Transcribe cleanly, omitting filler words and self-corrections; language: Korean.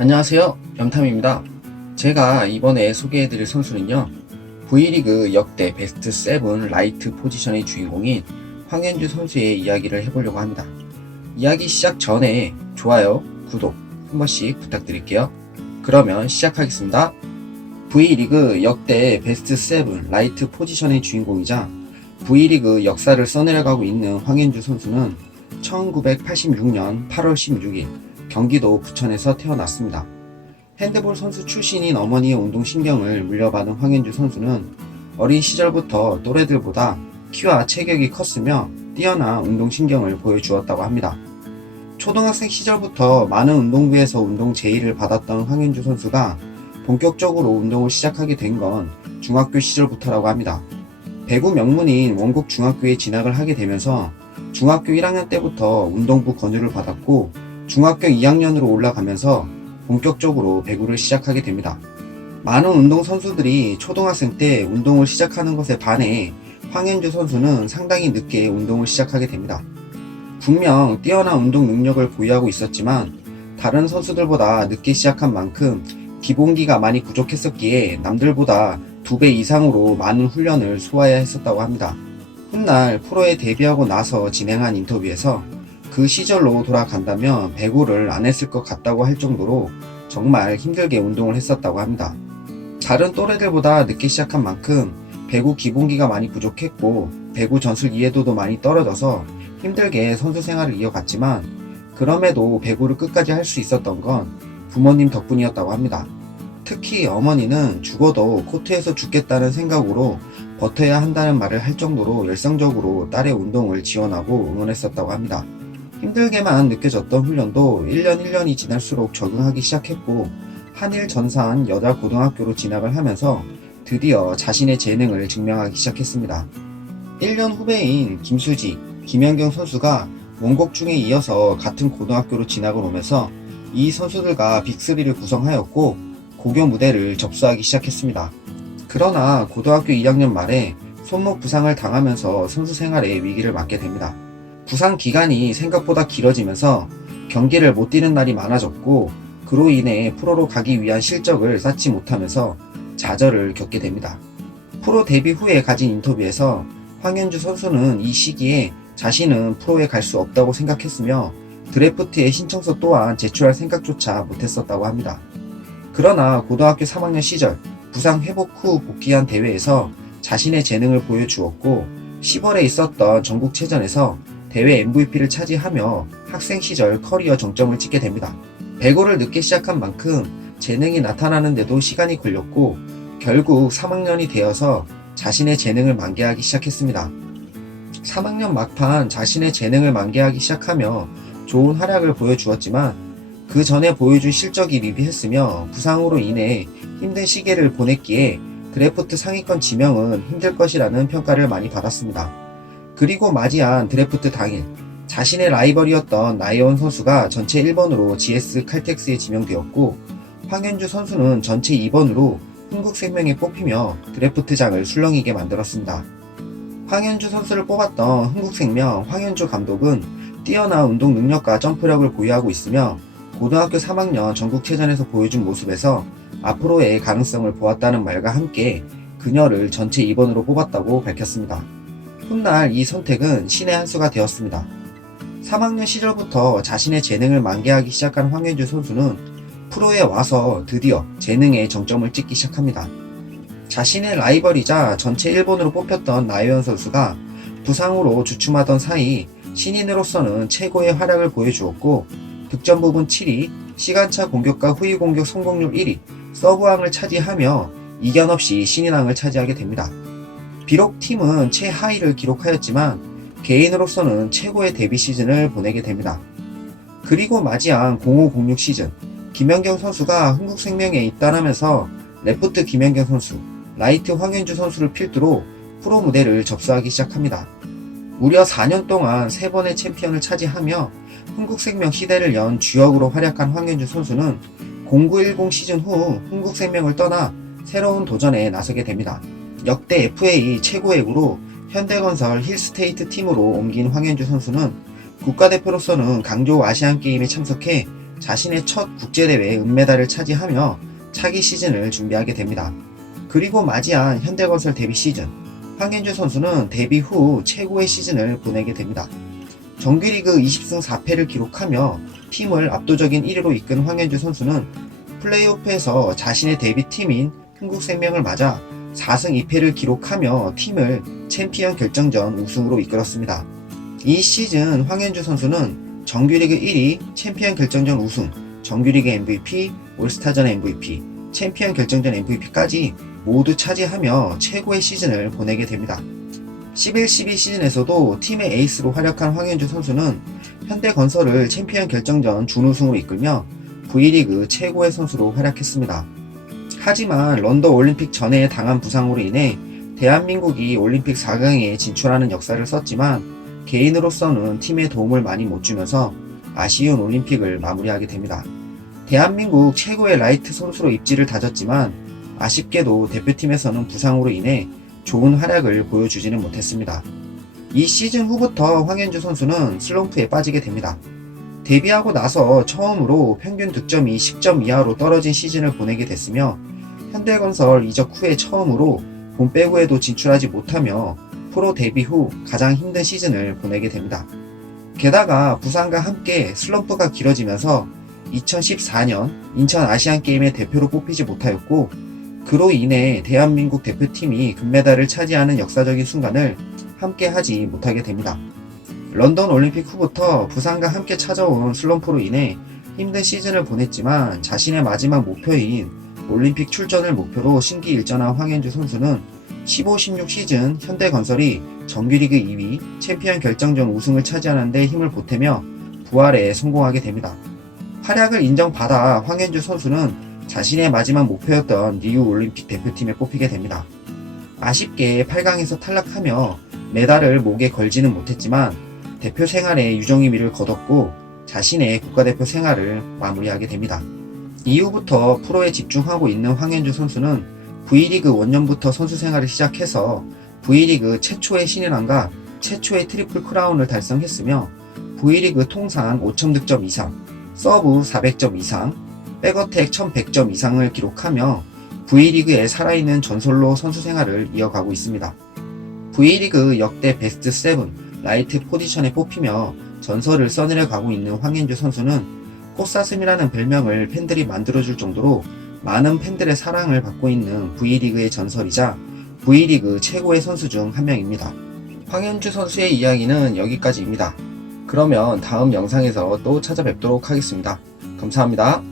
안녕하세요. 염탐입니다. 제가 이번에 소개해드릴 선수는요, V리그 역대 베스트 7 라이트 포지션의 주인공인 황현주 선수의 이야기를 해보려고 합니다. 이야기 시작 전에 좋아요, 구독 한 번씩 부탁드릴게요. 그러면 시작하겠습니다. V리그 역대 베스트 7 라이트 포지션의 주인공이자 V리그 역사를 써내려가고 있는 황현주 선수는 1986년 8월 16일 경기도 부천에서 태어났습니다. 핸드볼 선수 출신인 어머니의 운동신경을 물려받은 황현주 선수는 어린 시절부터 또래들보다 키와 체격이 컸으며 뛰어난 운동신경을 보여주었다고 합니다. 초등학생 시절부터 많은 운동부에서 운동 제의를 받았던 황현주 선수가 본격적으로 운동을 시작하게 된 건 중학교 시절부터라고 합니다. 배구 명문인 원곡 중학교에 진학을 하게 되면서 중학교 1학년 때부터 운동부 권유를 받았고 중학교 2학년으로 올라가면서 본격적으로 배구를 시작하게 됩니다. 많은 운동선수들이 초등학생 때 운동을 시작하는 것에 반해 황현주 선수는 상당히 늦게 운동을 시작하게 됩니다. 분명 뛰어난 운동 능력을 보유하고 있었지만 다른 선수들보다 늦게 시작한 만큼 기본기가 많이 부족했었기에 남들보다 2배 이상으로 많은 훈련을 소화해야 했었다고 합니다. 훗날 프로에 데뷔하고 나서 진행한 인터뷰에서 그 시절로 돌아간다면 배구를 안 했을 것 같다고 할 정도로 정말 힘들게 운동을 했었다고 합니다. 다른 또래들보다 늦게 시작한 만큼 배구 기본기가 많이 부족했고 배구 전술 이해도도 많이 떨어져서 힘들게 선수 생활을 이어갔지만 그럼에도 배구를 끝까지 할 수 있었던 건 부모님 덕분이었다고 합니다. 특히 어머니는 죽어도 코트에서 죽겠다는 생각으로 버텨야 한다는 말을 할 정도로 열성적으로 딸의 운동을 지원하고 응원했었다고 합니다. 힘들게만 느껴졌던 훈련도 1년 1년이 지날수록 적응하기 시작했고 한일 전산 여자고등학교로 진학을 하면서 드디어 자신의 재능을 증명하기 시작했습니다. 1년 후배인 김수지, 김연경 선수가 원곡 중에 이어서 같은 고등학교로 진학을 오면서 이 선수들과 빅3를 구성하였고 고교 무대를 접수하기 시작했습니다. 그러나 고등학교 2학년 말에 손목 부상을 당하면서 선수 생활에 위기를 맞게 됩니다. 부상 기간이 생각보다 길어지면서 경기를 못 뛰는 날이 많아졌고 그로 인해 프로로 가기 위한 실적을 쌓지 못하면서 좌절을 겪게 됩니다. 프로 데뷔 후에 가진 인터뷰에서 황현주 선수는 이 시기에 자신은 프로에 갈 수 없다고 생각했으며 드래프트의 신청서 또한 제출할 생각조차 못했었다고 합니다. 그러나 고등학교 3학년 시절 부상 회복 후 복귀한 대회에서 자신의 재능을 보여주었고 10월에 있었던 전국체전에서 대회 MVP를 차지하며 학생 시절 커리어 정점을 찍게 됩니다. 배구를 늦게 시작한 만큼 재능이 나타나는데도 시간이 걸렸고 결국 3학년이 되어서 자신의 재능을 만개하기 시작했습니다. 3학년 막판 자신의 재능을 만개하기 시작하며 좋은 활약을 보여주었지만 그 전에 보여준 실적이 미비했으며 부상으로 인해 힘든 시기를 보냈기에 드래프트 상위권 지명은 힘들 것이라는 평가를 많이 받았습니다. 그리고 맞이한 드래프트 당일 자신의 라이벌이었던 나혜원 선수가 전체 1번으로 GS 칼텍스에 지명되었고 황현주 선수는 전체 2번으로 흥국생명에 뽑히며 드래프트장을 술렁이게 만들었습니다. 황현주 선수를 뽑았던 흥국생명 황현주 감독은 뛰어난 운동 능력과 점프력을 보유하고 있으며 고등학교 3학년 전국체전에서 보여준 모습에서 앞으로의 가능성을 보았다는 말과 함께 그녀를 전체 2번으로 뽑았다고 밝혔습니다. 훗날 이 선택은 신의 한 수가 되었습니다. 3학년 시절부터 자신의 재능을 만개하기 시작한 황현주 선수는 프로에 와서 드디어 재능의 정점을 찍기 시작합니다. 자신의 라이벌이자 전체 1번으로 뽑혔던 나혜원 선수가 부상으로 주춤하던 사이 신인으로서는 최고의 활약을 보여주었고 득점 부분 7위, 시간차 공격과 후위 공격 성공률 1위, 서브왕을 차지하며 이견 없이 신인왕을 차지하게 됩니다. 비록 팀은 최하위를 기록하였지만 개인으로서는 최고의 데뷔 시즌을 보내게 됩니다. 그리고 맞이한 0506 시즌 김연경 선수가 흥국생명에 입단하면서 레프트 김연경 선수, 라이트 황현주 선수를 필두로 프로 무대를 접수하기 시작합니다. 무려 4년 동안 3번의 챔피언을 차지하며 흥국생명 시대를 연 주역으로 활약한 황현주 선수는 0910 시즌 후 흥국생명을 떠나 새로운 도전에 나서게 됩니다. 역대 FA 최고액으로 현대건설 힐스테이트 팀으로 옮긴 황현주 선수는 국가대표로서는 강조 아시안게임에 참석해 자신의 첫 국제대회 은메달을 차지하며 차기 시즌을 준비하게 됩니다. 그리고 맞이한 현대건설 데뷔 시즌, 황현주 선수는 데뷔 후 최고의 시즌을 보내게 됩니다. 정규리그 20승 4패를 기록하며 팀을 압도적인 1위로 이끈 황현주 선수는 플레이오프에서 자신의 데뷔팀인 흥국생명을 맞아 4승 2패를 기록하며 팀을 챔피언 결정전 우승으로 이끌었습니다. 이 시즌 황현주 선수는 정규리그 1위, 챔피언 결정전 우승, 정규리그 MVP, 올스타전 MVP, 챔피언 결정전 MVP까지 모두 차지하며 최고의 시즌을 보내게 됩니다. 11-12 시즌에서도 팀의 에이스로 활약한 황현주 선수는 현대건설을 챔피언 결정전 준우승으로 이끌며 V리그 최고의 선수로 활약했습니다. 하지만 런던 올림픽 전에 당한 부상으로 인해 대한민국이 올림픽 4강에 진출하는 역사를 썼지만 개인으로서는 팀에 도움을 많이 못 주면서 아쉬운 올림픽을 마무리하게 됩니다. 대한민국 최고의 라이트 선수로 입지를 다졌지만 아쉽게도 대표팀에서는 부상으로 인해 좋은 활약을 보여주지는 못했습니다. 이 시즌 후부터 황현주 선수는 슬럼프에 빠지게 됩니다. 데뷔하고 나서 처음으로 평균 득점이 10점 이하로 떨어진 시즌을 보내게 됐으며 현대건설 이적 후에 처음으로 본 배구에도 진출하지 못하며 프로 데뷔 후 가장 힘든 시즌을 보내게 됩니다. 게다가 부상과 함께 슬럼프가 길어지면서 2014년 인천 아시안게임의 대표로 뽑히지 못하였고 그로 인해 대한민국 대표팀이 금메달을 차지하는 역사적인 순간을 함께 하지 못하게 됩니다. 런던 올림픽 후부터 부상과 함께 찾아온 슬럼프로 인해 힘든 시즌을 보냈지만 자신의 마지막 목표인 올림픽 출전을 목표로 신기일전한 황현주 선수는 15-16 시즌 현대건설이 정규리그 2위, 챔피언 결정전 우승을 차지하는 데 힘을 보태며 부활에 성공하게 됩니다. 활약을 인정받아 황현주 선수는 자신의 마지막 목표였던 리우 올림픽 대표팀에 뽑히게 됩니다. 아쉽게 8강에서 탈락하며 메달을 목에 걸지는 못했지만 대표 생활에 유종의 미를 거뒀고 자신의 국가대표 생활을 마무리하게 됩니다. 이후부터 프로에 집중하고 있는 황현주 선수는 V리그 원년부터 선수 생활을 시작해서 V리그 최초의 신인왕과 최초의 트리플 크라운을 달성했으며 V리그 통산 5,000 득점 이상, 서브 400점 이상, 백어택 1100점 이상을 기록하며 V리그에 살아있는 전설로 선수 생활을 이어가고 있습니다. V리그 역대 베스트 7 라이트 포지션에 뽑히며 전설을 써내려 가고 있는 황현주 선수는 꽃사슴이라는 별명을 팬들이 만들어줄 정도로 많은 팬들의 사랑을 받고 있는 V리그의 전설이자 V리그 최고의 선수 중 한 명입니다. 황현주 선수의 이야기는 여기까지입니다. 그러면 다음 영상에서 또 찾아뵙도록 하겠습니다. 감사합니다.